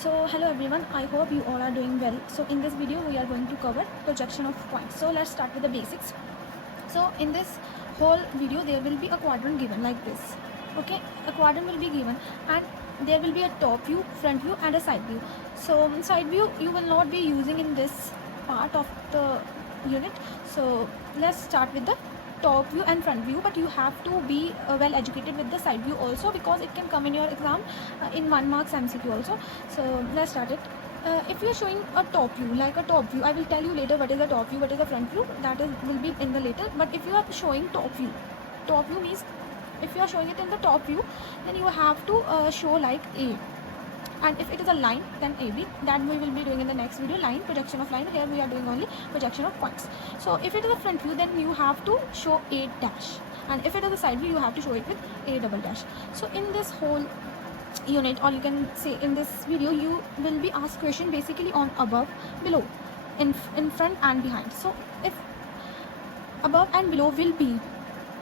So hello everyone, I hope you all are doing well. So in this video we are going to cover projection of points. So let's start with the basics. So in this whole video there will be a quadrant given like this. Okay, a quadrant will be given and there will be a top view, front view and a side view. So side view you will not be using in this part of the unit. So let's start with the top view and front view, but you have to be well educated with the side view also, because it can come in your exam in 1 marks MCQ also. So let's start it. If you are showing a top view, like a top view, I will tell you later what is the top view, what is the front view, that is will be in the later. But if you are showing top view means if you are showing it in the top view, then you have to show like A, and if it is a line then AB. That we will be doing in the next video, line, projection of line. Here we are doing only projection of points. So if it is a front view, then you have to show A dash, and if it is a side view, you have to show it with A double dash. So in this whole unit, or you can say in this video, you will be asked question basically on above, below, in front and behind. So if above and below will be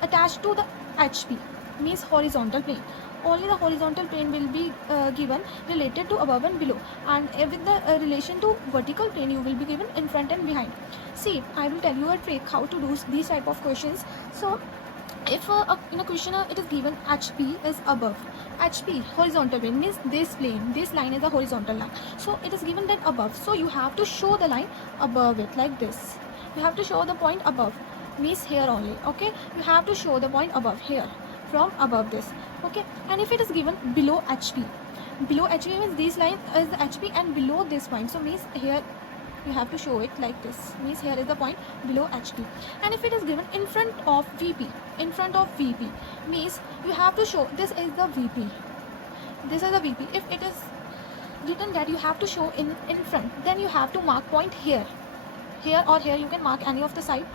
attached to the HP, means horizontal plane, only the horizontal plane will be given related to above and below, and with the relation to vertical plane you will be given in front and behind. See, I will tell you a trick how to do these type of questions. So if in a question it is given HP is above, HP horizontal plane means this plane, this line is a horizontal line, so it is given that above, so you have to show the line above it like this. You have to show the point above, means here only. Okay, you have to show the point above here, from above this. Okay, and if it is given below HP, below HP means this line is the HP and below this point, so means here you have to show it like this, means here is the point below HP. And if it is given in front of VP, in front of VP means you have to show this is the VP, this is the VP. If it is written that you have to show in front, then you have to mark point here, here or here, you can mark any of the side.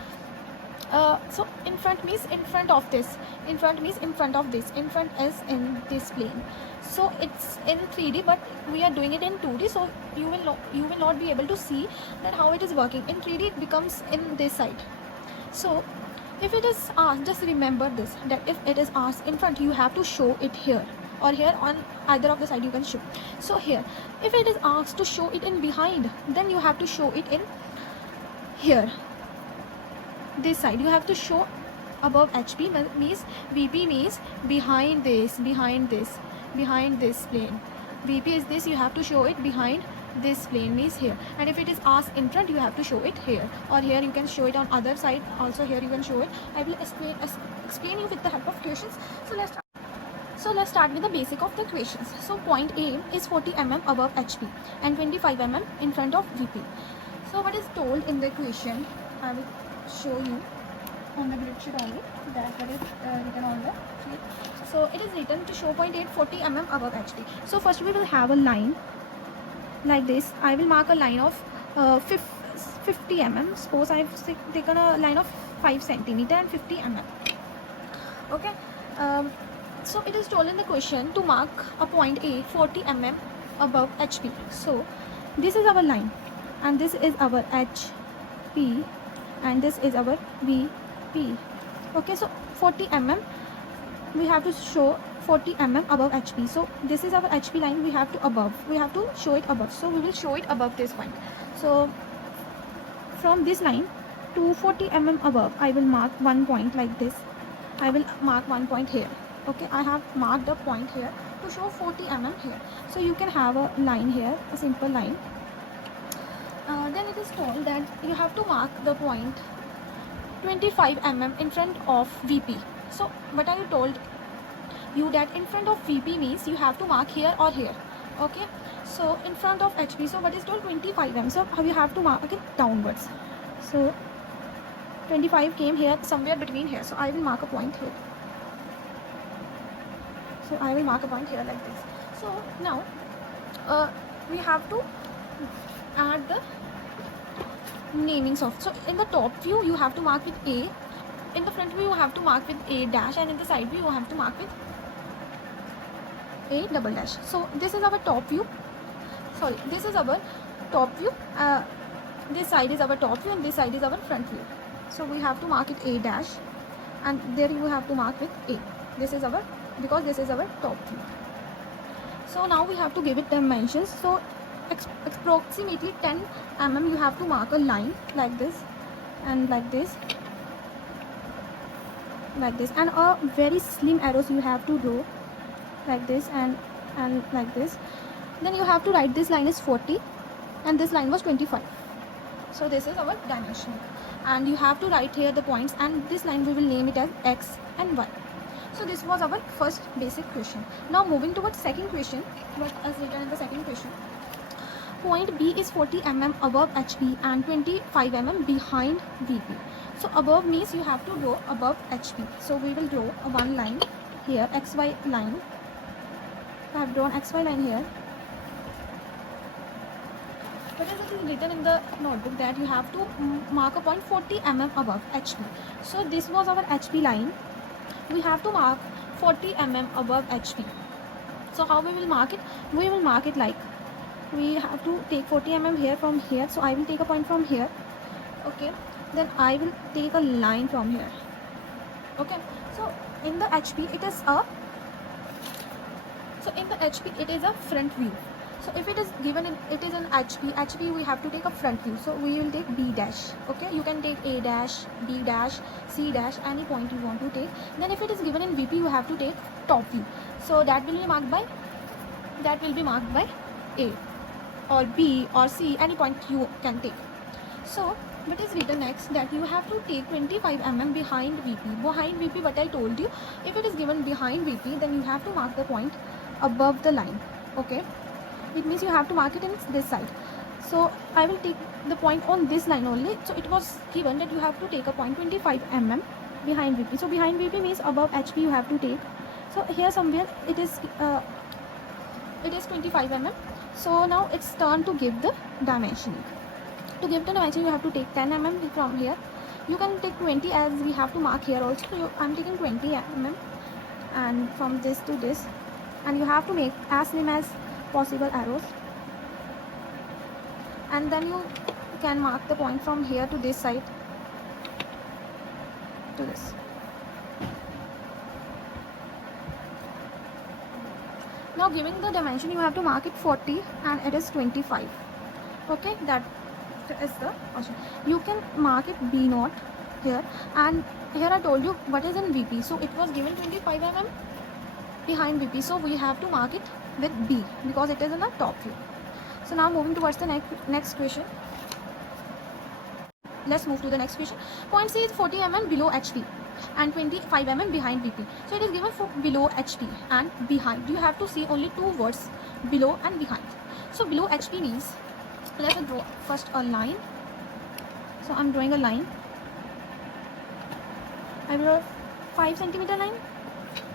So in front means in front of this, in front means in front of this, in front is in this plane. So it's in 3D, but we are doing it in 2D, so you will not be able to see that how it is working. In 3D it becomes in this side. So if it is asked, just remember this, that if it is asked in front, you have to show it here or here, on either of the side you can show. So here, if it is asked to show it in behind, then you have to show it in here, this side. You have to show above HP means VP means behind this, behind this, behind this plane. VP is this, you have to show it behind this plane, means here. And if it is asked in front, you have to show it here or here. You can show it on other side also, here you can show it. I will explain you with the help of questions. So let's start with the basic of the equations. So point A is 40 mm above HP and 25 mm in front of VP. So what is told in the equation, I will show you on the grid sheet only, that what is written on the sheet. So it is written to show point 8 40 mm above HP. So first we will have a line like this. I will mark a line of 50 mm. Suppose I have taken a line of 5 centimeter and 50 mm. Okay, so it is told in the question to mark a point A 40 mm above HP. So this is our line and this is our HP and this is our VP. Okay, so 40 mm we have to show 40 mm above HP. So this is our HP line, we have to show it above. So we will show it above this point. So from this line to 40 mm above, I will mark one point like this. I will mark one point here. Okay, I have marked a point here to show 40 mm here. So you can have a line here, a simple line. Then it is told that you have to mark the point 25 mm in front of VP. So what I told you, that in front of VP means you have to mark here or here. Okay, so in front of HP, so what is told 25 mm, so you have to mark again downwards. So 25 came here, somewhere between here, so I will mark a point here. So I will mark a point here like this. So now we have to add the namings of. So in the top view you have to mark with A, in the front view you have to mark with A dash, and in the side view you have to mark with A double dash. So this is our top view, sorry, this is our top view, this side is our top view and this side is our front view. So we have to mark it A dash, and there you have to mark with A. This is our, because this is our top view. So now we have to give it dimensions. So approximately 10 mm you have to mark a line like this and like this, and a very slim arrows you have to draw like this and like this. Then you have to write this line is 40 and this line was 25. So this is our dimension, and you have to write here the points, and this line we will name it as x and y. So this was our first basic question. Now moving towards second question, what is written in the second question. Point B is 40 mm above HB and 25 mm behind VP. So above means you have to draw above HB. So we will draw a one line here, XY line. I have drawn XY line here. But it is written in the notebook that you have to mark a point 40 mm above HB. So this was our HB line. We have to mark 40 mm above HB. So how we will mark it? We will mark it like, we have to take 40 mm here from here. So I will take a point from here. Okay. Then I will take a line from here. Okay. So in the HB it is a front view. So if it is given in, it is an HB we have to take a front view. So we will take B dash. Okay, you can take A dash, B dash, C dash, any point you want to take. Then if it is given in VP, you have to take top view. So that will be marked by A or B or C, any point you can take. So what is written next, that you have to take 25 mm behind VP. Behind VP, what I told you, if it is given behind VP, then you have to mark the point above the line. Okay, it means you have to mark it in this side. So I will take the point on this line only. So it was given that you have to take a point 25 mm behind VP. So behind VP means above HB you have to take. So here somewhere it is 25 mm. So now it's turn to give the dimensioning. To give the dimension, you have to take 10 mm from here. You can take 20 as we have to mark here also. So I'm taking 20 mm and from this to this, and you have to make as slim as possible arrows, and then you can mark the point from here to this side to this. Now giving the dimension, you have to mark it 40 and it is 25. Okay, that is the option. You can mark it B0 here, and here I told you what is in VP. So it was given 25 mm behind VP, so we have to mark it with B because it is in the top view. So now moving towards the next question. Let's move to the next question. Point C is 40 mm below HB and 25 mm behind VP. So it is given for below HB and behind. You have to see only two words, below and behind. So below HB means, let's draw first a line. So I'm drawing a line. I will draw a 5 cm line.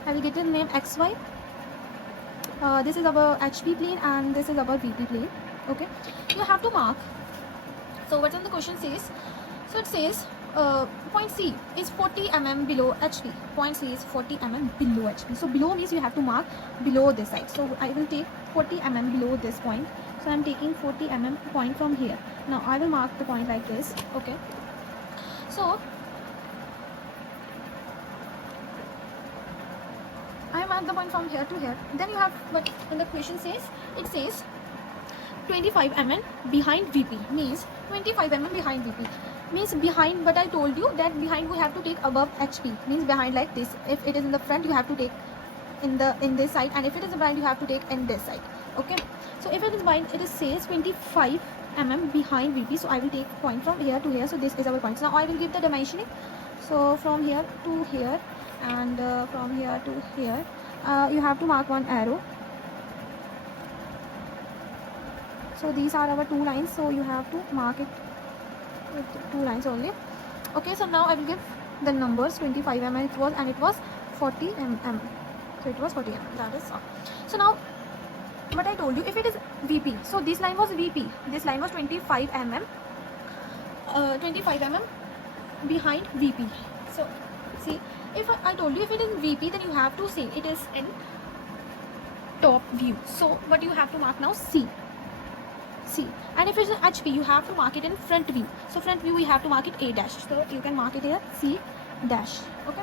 I will get the name XY. This is our HB plane and this is our VP plane. Okay, you have to mark. So what the question says? So it says point C is 40 mm below HB. Point C is 40 mm below HB. So below means you have to mark below this side. So I will take 40 mm below this point. So I'm taking 40 mm point from here. Now I will mark the point like this. Okay, so I mark the point from here to here. Then you have what in the question says, it says 25 mm behind VP, means 25 mm behind VP means behind, but I told you that behind we have to take above HB, means behind like this. If it is in the front, you have to take in this side, and if it is behind, you have to take in this side. Okay, so if it is behind, it is says 25 mm behind VP. So I will take point from here to here. So this is our point. Now I will give the dimensioning. So from here to here and from here to here, you have to mark one arrow. So these are our two lines, so you have to mark it with two lines only. Okay, so now I will give the numbers. 25 mm it was, and it was 40 mm. So it was 40 mm, that is all. So now what I told you, if it is VP, so this line was VP, this line was 25 mm, 25 mm behind VP. So see, if I told you if it is VP, then you have to say it is in top view. So what you have to mark now, C. And if it's an HB, you have to mark it in front view. So front view we have to mark it A dash. So you can mark it here C dash. Okay,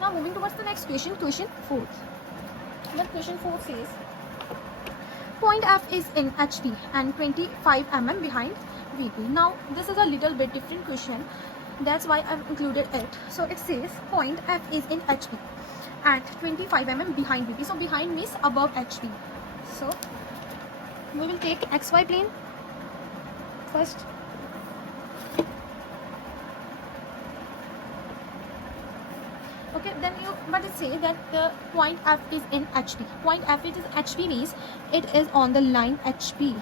now moving towards the next question, question 4. What question 4 says, Point F is in HP and 25 mm behind VP. Now this is a little bit different question, that's why I've included it. So it says point F is in HP and 25 mm behind VP. So behind means above HP. So we will take XY plane first. Okay, then but it says that the point F is in HP. Point F is in HP means it is on the line HP.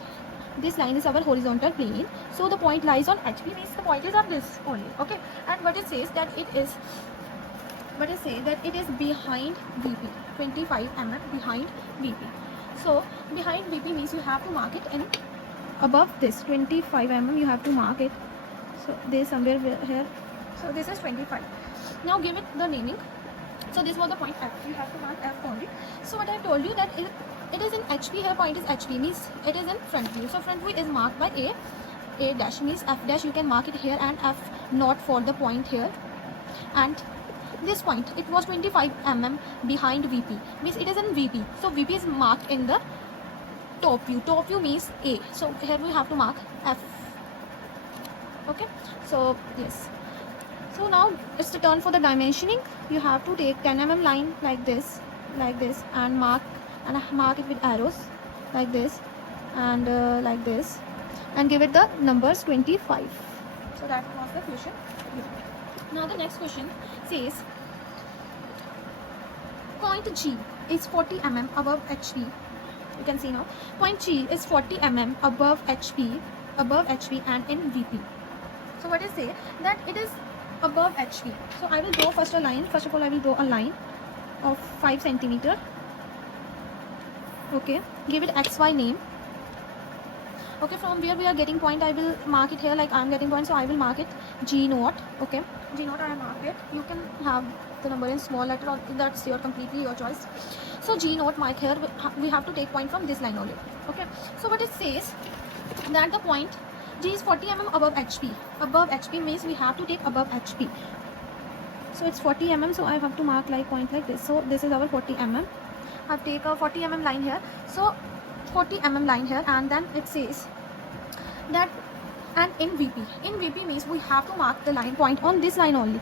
This line is our horizontal plane, so the point lies on HP means the point is on this only. Okay, and what it says that it is, behind VP, 25 mm behind VP. So behind VP means you have to mark it in above this 25 mm. You have to mark it. So there's somewhere here. So this is 25. Now give it the naming. So this was the point F. You have to mark F only. So what I told you that it is in HP. Here point is HP means it is in front view. So front view is marked by A dash means F dash. You can mark it here, and F not for the point here. And this point, it was 25 mm behind VP means it is in VP. So VP is marked in the top view. Top view means A. So here we have to mark F. Okay. So yes. So now it's the turn for the dimensioning. You have to take 10 mm line like this, and mark it with arrows like this, and like this, and give it the numbers 25. So that was the question. Now the next question says point G is 40 mm above HP. You can see now point G is 40 mm above HP and in VP. So what is say that it is above HP. So I will draw first a line. First of all, I will draw a line of 5 centimeter. Okay, give it XY name. Okay, from where we are getting point, I will mark it here like I am getting point, so I will mark it G0. Okay, G0 I have marked it. You can have the number in small letter, or that's completely your choice. So G0 mark here. We have to take point from this line only. Okay, so what it says that the point G is 40 mm above HP. Above HP means we have to take above HP. So it's 40 mm, so I have to mark like point like this. So this is our 40 mm. I've taken a 40 mm line here. So 40 mm line here, and then it says that, and in VP. In VP means we have to mark the line point on this line only.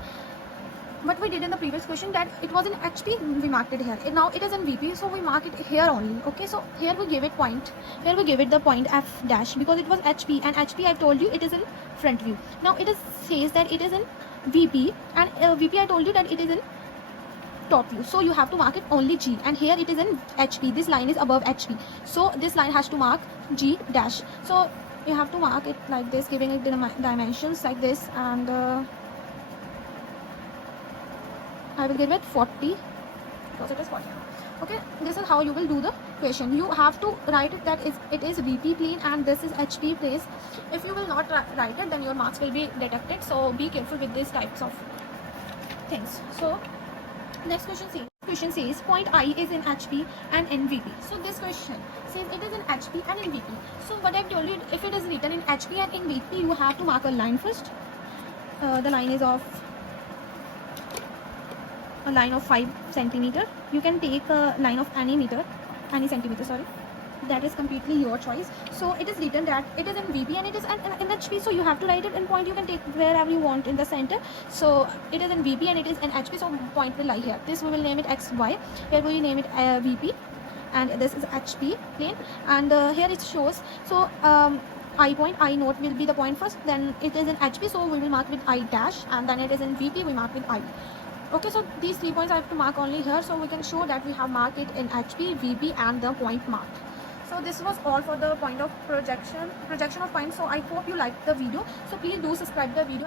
But we did in the previous question that it was in HP, we marked it here. Now it is in VP, so we mark it here only. Okay, so here we give it point. Here we give it the point F dash because it was HP, and HP I told you it is in front view. Now it says that it is in VP, and VP I told you that it is in top view. So you have to mark it only G, and here it is in HP. This line is above HP, so this line has to mark G dash. So you have to mark it like this, giving it the dimensions like this, and I will give it 40 because it is 40. Okay, this is how you will do the question. You have to write it that it is VP plane and this is HP place. If you will not write it, then your marks will be deducted. So be careful with these types of things. So next question says point I is in HP and in VP. So this question says it is in HP and in VP. So what I've told you, if it is written in HP and in VP, you have to mark a line first. The line is of a line of 5 centimeter. You can take a line of any centimeter, sorry. That is completely your choice. So it is written that it is in VP and it is in HP, so you have to write it in point. You can take wherever you want in the center. So it is in VP and it is in HP, so point will lie here. This we will name it XY. Here we will name it VP, and this is HP plane, and here it shows. So I point, I note will be the point first, then it is in HP, so we will mark with I dash, and then it is in VP, we mark with I. Okay, so these 3 points I have to mark only here, so we can show that we have marked it in HP, VP, and the point marked. So this was all for the point of projection of points. So I hope you liked the video. So please do subscribe the video.